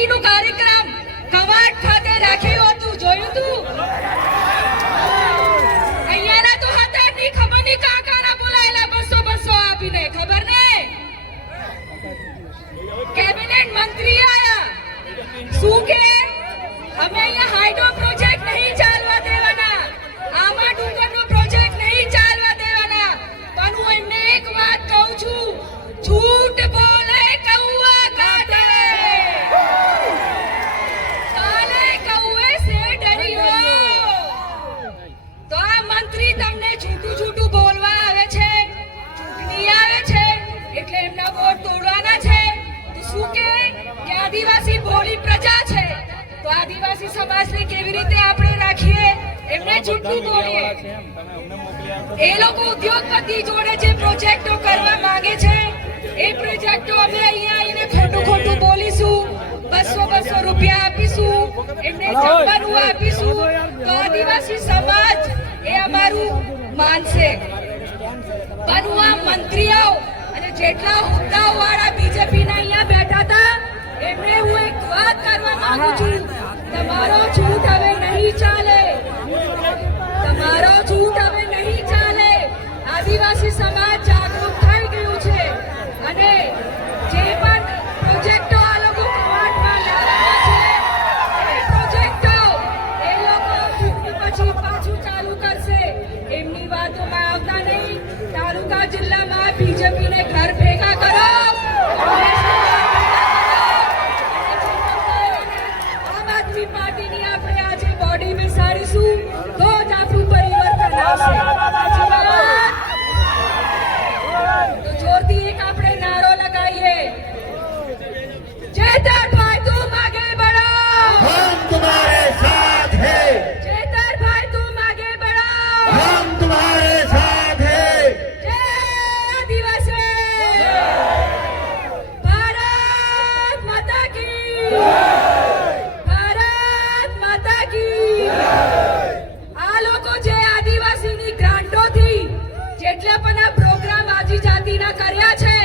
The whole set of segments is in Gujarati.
કેળવણીનું કાર્યક્રમ કવાડ ખાતે રાખ્યું હતું, જોયું તું? અહીંયાના તો હતા નહીં, ખબર નહીં કાકાના બોલાયેલા 200 આપીને, ખબર ને? કેબિનેટ મંત્રી આયા, શું કે અમે અહીંયા હાઇડ્રો પ્રોજેક્ટ નહીં ચાલવા દેવાના, આમાં ડુંગરનો પ્રોજેક્ટ નહીં ચાલવા દેવાના. પણ હું એમને એક વાત કહું છું, झूठ बोले कौआ काटे, काले कौए से डरियो. तो આ મંત્રી તમને જૂઠું બોલવા આવે છે, ચૂંટણી આવે છે એટલે એમના વોટ તોડવાના છે. તો શું કે આદિવાસી ભોળી પ્રજા છે, તો આદિવાસી સમાજને કેવી રીતે આપણે રાખીએ, એમને જૂઠું બોલીએ. એ લોકો ઉદ્યોગપતિ જોડે જે પ્રોજેક્ટો કરવા માંગે છે એ પ્રોજેક્ટો અમે અહીંયા આવીને ખોટું બોલીશું, 200 રૂપિયા આપીશું, એમને જમવાનું આપીશું, તો આદિવાસી સમાજ એ અમારું માનશે. પણ હું આ મંત્રીઓ અને જેટલા હોદ્દાઓ વાળા બીજેપીના અહીંયા બેઠા હતા એમને હું એક વાત કરવા માંગુ છું, તમારો છૂટ હવે નહીં ચાલે, તમારો છૂટ હવે નહીં ચાલે. આદિવાસી સમાજ જાગૃત થઈ ગયું છે અને જે પણ પ્રોજેક્ટો આ લોકો કવાટમાં લાવ્યા છે એ પ્રોજેક્ટો એ લોકો ચૂંટણી પછી પાછું ચાલુ કરશે. એમની વાતોમાં આવતા નહીં. તાલુકા જિલ્લામાં બીજેપીને ઘર ભેગા કરો, આમ આદમી પાર્ટીની આપણે આજે બોડી બેસાડીશું તો જ આપણું પરિવર્તન આવશે. તો જોરથી એક આપણે નારો લગાઈએ, ચેતરભાઈ તું આગે बढ़ो, हम तुम्हारे साथ हैं, चेतरभाई तुम आगे बढ़ो, हम तुम्हारे साथ हैं. जय आदिवासी, भारत माता की, भारत माता की. આ લોકો જે આદિવાસીની ગ્રાન્ટોથી જેટલા પણ આ પ્રોગ્રામ આદિજાતિના કર્યા છે,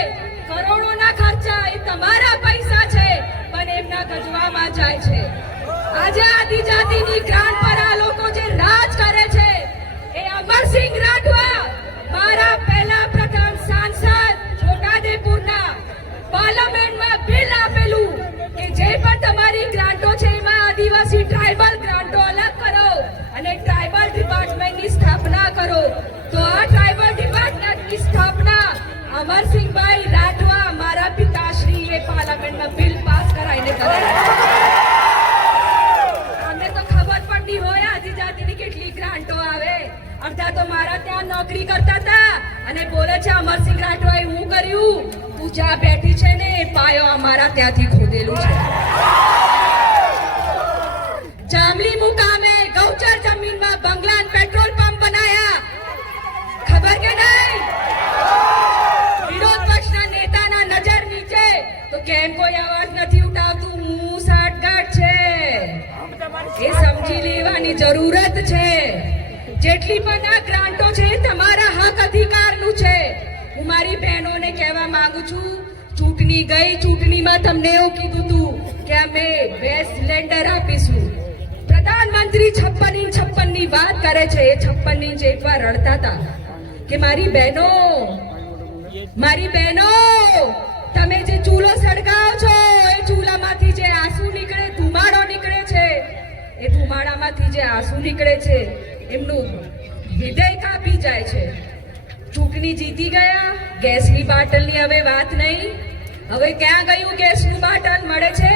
કરોડોના ખર્ચા, એ તમારા પૈસા છે પણ એમના ગજવામાં જાય છે. આજે આદિજાતિની ગ્રાન્ટ પર આ લોકો જે રાજ કરે છે એ અમરસિંહ રાઠવા, મારા પહેલા પ્રથમ સાંસદ છોટાઉદેપુરના, પાર્લામેન્ટમાં બિલ આપેલું કે જે પણ તમારી ગ્રાન્ટો છે એમાં આદિવાસી ટ્રાઇબલ ગ્રાન્ટો અલગ કરો અને ટ્રાઇબલ ડિપાર્ટમેન્ટની સ્થાપના કરો. તો આ ટ્રાઇબલ ડિપાર્ટમેન્ટની સ્થાપના અમરસિંહભાઈ રાઠવા, મારા પિતાશ્રીએ પાર્લામેન્ટમાં બિલ પાસ કરાવીને કરાવી. અમને તો ખબર પણ નહીં હોય આદિજાતિની કેટલી ગ્રાન્ટો આવે. અડધા તો મારા ત્યાં નોકરી કરતા હતા અને બોલે છે અમરસિંહ રાઠવાએ હું કર્યું, તું જ્યાં બેઠી છે ને એ પાયો અમારા ત્યાંથી ખોદેલું છે. જામલી મુકામે ગૌચર જમીનમાં બંગલા અને પેટ્રોલ પંપ બનાયા, ખબર કે નહીં? વિરોધ પક્ષના નેતાના નજર નીચે તો કેમ કોઈ અવાજ નથી ઉઠાવતું? હું સાટગાંઠ છે એ સમજી લેવાની જરૂરત છે. જેટલી પણ આ ગ્રાન્ટો છે તમારા હક અધિકારનું છે. હું મારી બહેનોને કહેવા માંગુ છું, ચૂંટણી ગઈ, ચૂંટણીમાં તમને એવું કીધું હતું કે અમે ગેસ સિલિન્ડર આપીશું. પ્રધાનમંત્રી 56 ની વાત કરે છે, એ 56 ઇંચ એકવાર રડતા હતા કે મારી બહેનો તમે જે ચૂલો સળગાવો છો એ ચૂલામાંથી જે આંસુ નીકળે, ધુમાડો નીકળે છે, એ ધુમાડામાંથી જે આંસુ નીકળે છે એમનું હૃદય કાપી જાય છે. ચૂંટણી જીતી ગયા, ગેસની બાટલની હવે વાત નહીં. હવે ક્યાં ગયું ગેસનું બાટલ? મળે છે,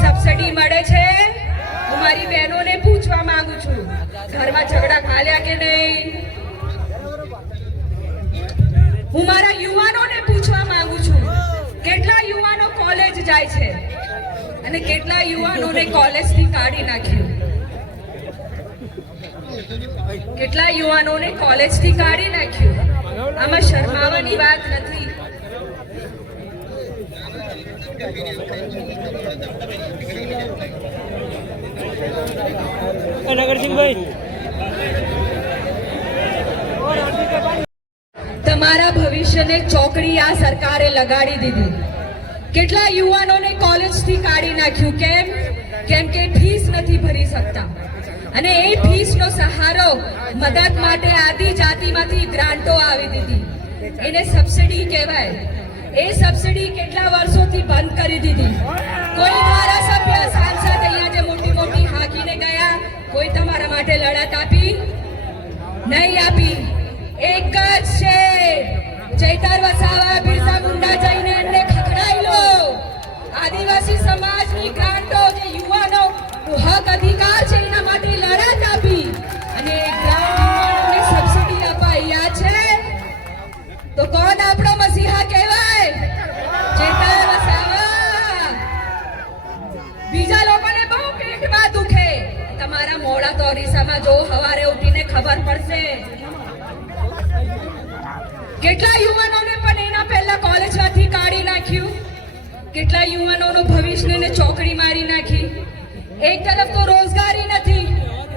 સબસિડી મળે છે. હું મારી બહેનોને પૂછવા માંગુ છું, ઘરમાં ઝઘડા ખાલ્યા કે નહીં? હું મારા યુવાનોને પૂછવા માંગુ છું, કેટલા યુવાનો કોલેજ જાય છે અને કેટલા યુવાનોને કોલેજથી કાઢી નાખ્યું? કેટલા યુવાનોને કોલેજથી કાઢી નાખ્યું? આમાં શરમાવાની વાત નથી. તમારા ભવિષ્યને ચોકડી આ સરકારે લગાડી દીધી. કેટલા યુવાનોને કોલેજથી કાઢી નાખ્યું. કેમ કે ફીસ નથી ભરી શકતા અને એ ફીસનો સહારો મદદ માટે આદિજાતિમાંથી ગ્રાન્ટો આવી દીધી. એને સબસિડી કહેવાય. એ સબસિડી કેટલા વર્ષોથી બંધ કરી દીધી. કોઈ ધારાસભ્ય સાંસદ અહીંયા જે મોટી મોટી હાકીને ગયા, કોઈ તમારા માટે લડત આપી નહીં આપી. એક જ છે, ચૈતર વસાવા બિરસા મુંડા જઈને એમને ખખડાઈ લો. આદિવાસી સમાજની ગ્રાન્ટો જે યુવાનો હક અધિકાર છે એના માટે લડત આપી અને ગ્રાન્ટ યુવાનોને સબસિડી અપાઈ છે. તો કોણ આપણો મસીહા કહેવાય? ચેતર વસાવા. બીજા લોકોને બહુ પેટમાં દુખે, તમારા મોડા તો ઓરિસ્સામાં જો હવારે ઉઠીને ખબર પડશે. કેટલા યુવાનોને પણ એના પહેલા કોલેજમાંથી કાઢી નાખ્યું. કેટલા યુવાનોનું ભવિષ્યને ચોકડી મારી નાખી. એક તરફ તો રોજગારી નથી,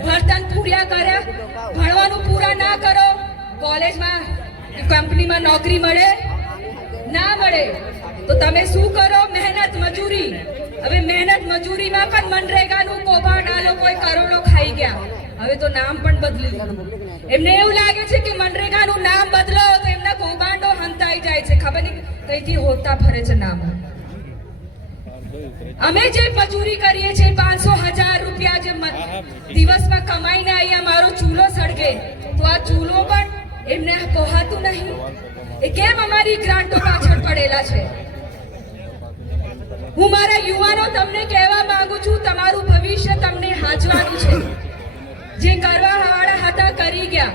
વર્તન પૂરા કર્યા, ભણવાનું પૂરા ના કરો, કોલેજમાં કંપનીમાં નોકરી મળે ના મળે તો તમે શું કરો? મહેનત મજૂરી. હવે મહેનત મજૂરીમાં પણ મનરેગાનું કૌભાંડ આ લોકોએ કરોડો ખાઈ ગયા. હવે તો નામ પણ બદલી દીધું. એમને એવું લાગે છે કે મનરેગાનું નામ બદલો તો એમના કૌભાંડો હંતાઈ જાય છે. ખબર નહીં કઈથી હોતા ફરે છે નામ. અમે જે મજૂરી કરીએ છીએ 500,000 રૂપિયા જે દિવસમાં કમાઈને અહીંયા મારો ચૂલો સળગે, તો આ ચૂલો પણ એમને પોહાતું નહીં. એ કેમ અમારી ગ્રાન્ટો પાછળ પડેલા છે? હું મારા યુવાનો તમને કહેવા માંગુ છું, તમારું ભવિષ્ય તમને હાંચવાનું છે. જે કરવા વાળા હતા કરી ગયા.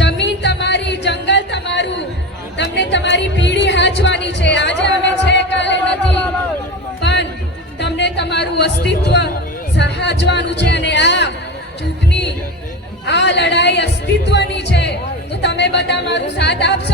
જમીન તમારી, જંગલ તમારું, તમને તમારી પીઢી હાંચવાની છે. આજે અમે છે, કાલે નથી, પણ તમને તમારું અસ્તિત્વ સહાજવાનું છે. અને આ ચૂંટણી, આ લડાઈ અસ્તિત્વની છે. તો તમે બધા મારું સાથ આપશો.